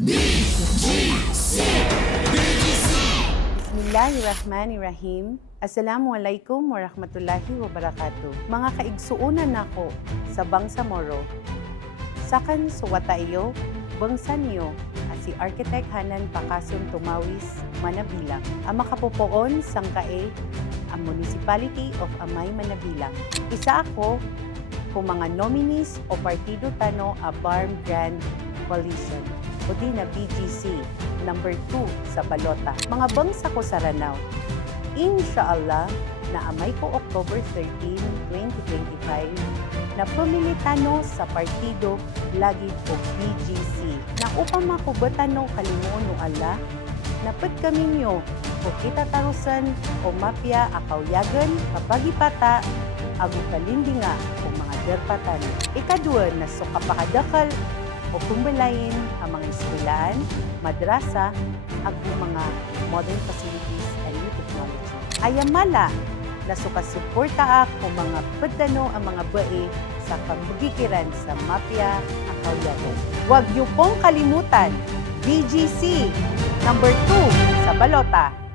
Bismillahirrahmanirrahim. Assalamualaikum warahmatullahi wabarakatuh. Mga kaigsuunan nako sa Bangsamoro. Sakan suwata iyo, bangsa niyo, si Architect Hanan Pakasun Tumawis Manabilang. Ang makapupoon sang kae ang Municipality of Amay Manabilang. Isa ako kung mga nominees o partido tano a Barm Grand Coalition o di na BGC number 2 sa balota. Mga bangsa ko sa Ranao. Inshallah, na amay ko October 13, 2025 na pumilitano sa partido lagi ko BGC na upang makubatan kalimuon no ala napad kami nyo o kita tarusan o mapya akawyagan kapag ipata ago kalindi nga o mga derpatan. Ikadua na so kapakadakal o kumbalayin ang mga eskwelahan, madrasa, ag mga modern facilities and new technology. Ayamala na sukasuporta ako mga padano ang mga bae sa pagbugikiran sa mafia akawyagan. Huwag niyo pong kalimutan, BGC number 2 sa balota.